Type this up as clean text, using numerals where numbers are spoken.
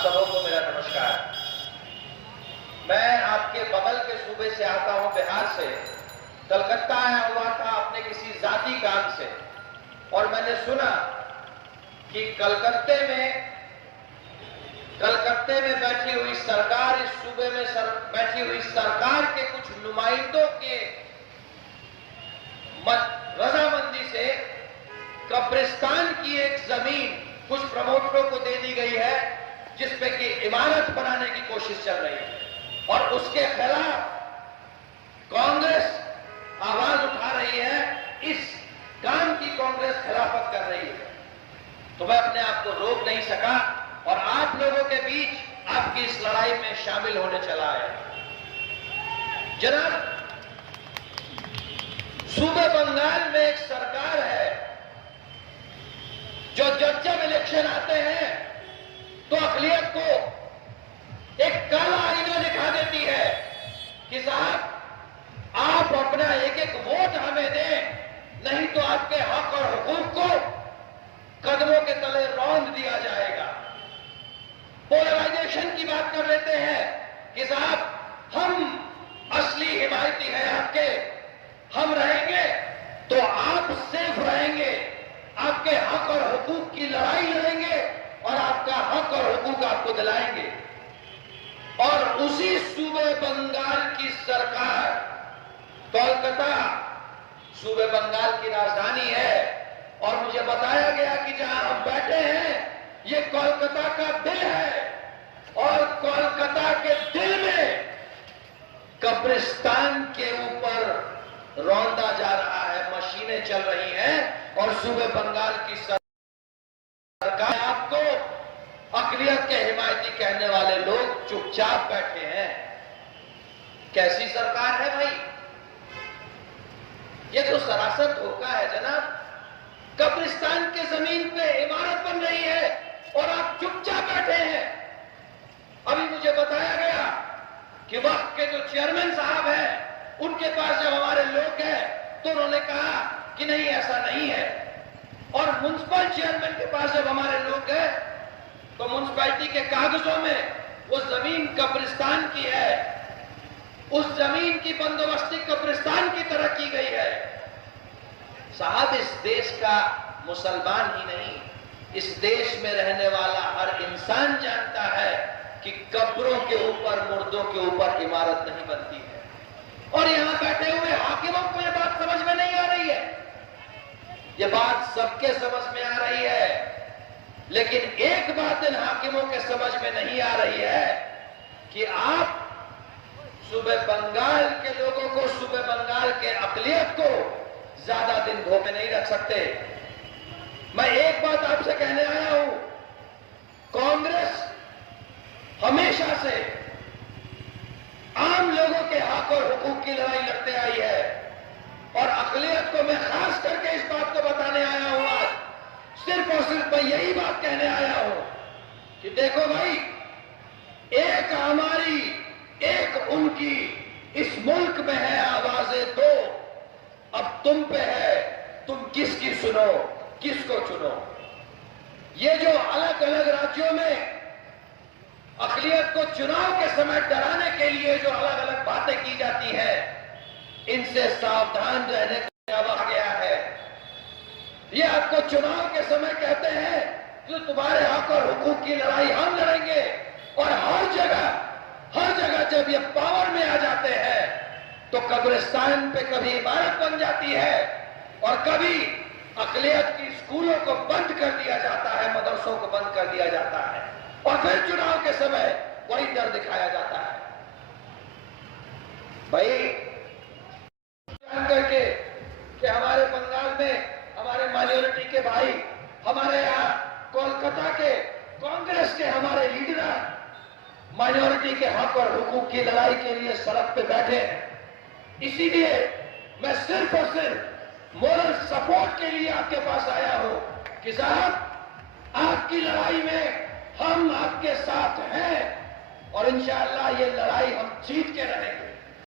महासभाओं को मेरा नमस्कार। मैं आपके बगल के सूबे से आता हूं, बिहार से। कलकत्ता आया हुआ था अपने किसी जाती काम से, और मैंने सुना कि कलकत्ते में बैठी हुई सरकार, इस सूबे में बैठी हुई सरकार के कुछ नुमाइंदों के रजामंदी से कब्रिस्तान की एक जमीन कुछ प्रमोटरों को दे दी गई है, जिसपे कि इमारत बनाने की कोशिश चल रही है, और उसके खिलाफ कांग्रेस आवाज उठा रही है। इस काम की कांग्रेस खिलाफत कर रही है। तो मैं अपने आप को रोक नहीं सका और आप लोगों के बीच आपकी इस लड़ाई में शामिल होने चला आया। जनाब, सूबे बंगाल में एक सरकार है जो जब इलेक्शन आते हैं तो अक़लियत को एक काला आईना दिखा देती है कि साहब आप अपना एक एक वोट हमें दें, नहीं तो आपके हक और हुकूक को कदमों के तले रौंद दिया जाएगा। पोलराइजेशन की बात कर लेते हैं कि साहब हम असली हिमायती हैं आपके, हम रहेंगे तो आप सेफ रहेंगे, आपके हक और हुकूक की लड़ाई लड़ेंगे और आपका हक और हुकूक आपको दिलाएंगे। और उसी सूबे बंगाल की सरकार, कोलकाता सूबे बंगाल की राजधानी है, और मुझे बताया गया कि जहां हम बैठे हैं ये कोलकाता का दिल है, और कोलकाता के दिल में कब्रिस्तान के ऊपर रौंदा जा रहा है, मशीनें चल रही हैं, और सूबे बंगाल की सरकार आपको अक़लियत के हिमायती कहने वाले लोग चुपचाप बैठे हैं। कैसी सरकार है भाई? ये तो सरासर धोखा है जनाब। कब्रिस्तान के जमीन पे इमारत बन रही है और आप चुपचाप बैठे हैं। अभी मुझे बताया गया कि वक्त के जो चेयरमैन साहब हैं, उनके पास जब हमारे लोग गए तो उन्होंने कहा कि नहीं, ऐसा नहीं है। और म्युनिसिपल चेयरमैन के पास जब हमारे लोग गए तो म्युनिसिपैलिटी के कागजों में वो जमीन कब्रिस्तान की है, उस जमीन की बंदोबस्ती कब्रिस्तान की तरह की गई है। साहब, इस देश का मुसलमान ही नहीं, इस देश में रहने वाला हर इंसान जानता है कि कब्रों के ऊपर, मुर्दों के ऊपर इमारत नहीं बनती है। और यहां बैठे हुए हाकिमों को यह बात समझ में नहीं आ रही है। यह बात सबके समझ में आ रही है, लेकिन एक बात इन हाकिमों के समझ में नहीं आ रही है कि आप सूबे बंगाल के लोगों को, सूबे बंगाल के अक़लियत को ज्यादा दिन धोखे नहीं रख सकते। मैं एक बात आपसे कहने आया हूं, कांग्रेस हमेशा से आम लोगों के हक और हुकूक की लड़ाई लड़ते आई है, और अक़लियत को मैं खास करके इस बात को बताने आया हूं आज। सिर्फ और सिर्फ मैं यही बात कहने आया हूं कि देखो भाई, एक हमारी एक उनकी, इस मुल्क में है आवाजें दो, अब तुम पे है, तुम किसकी सुनो, किसको चुनो। ये जो अलग अलग राज्यों में अक़लियत को चुनाव के समय डराने के लिए जो अलग अलग बातें की जाती है, इनसे सावधान रहने का कहा गया है। ये आपको चुनाव के समय कहते हैं कि तुम्हारे हक और हुकूक की लड़ाई हम लड़ेंगे, और हर जगह जब ये पावर में आ जाते हैं तो कब्रिस्तान पे कभी इमारत बन जाती है, और कभी अक़लियत की स्कूलों को बंद कर दिया जाता है, मदरसों को बंद कर दिया जाता है, और फिर चुनाव के समय वही डर दिखाया जाता है। भाई, जान करके कि हमारे बंगाल में हमारे माइनॉरिटी के भाई, हमारे यहां कोलकाता के कांग्रेस के हमारे लीडर माइनॉरिटी के हक और हुकूक की लड़ाई के लिए सड़क पे बैठे हैं। इसीलिए मैं सिर्फ और सिर्फ मोरल सपोर्ट के लिए आपके पास आया हूं कि साहब, आपकी लड़ाई में हम आपके साथ हैं, और इंशाअल्लाह ये लड़ाई हम जीत के रहेंगे।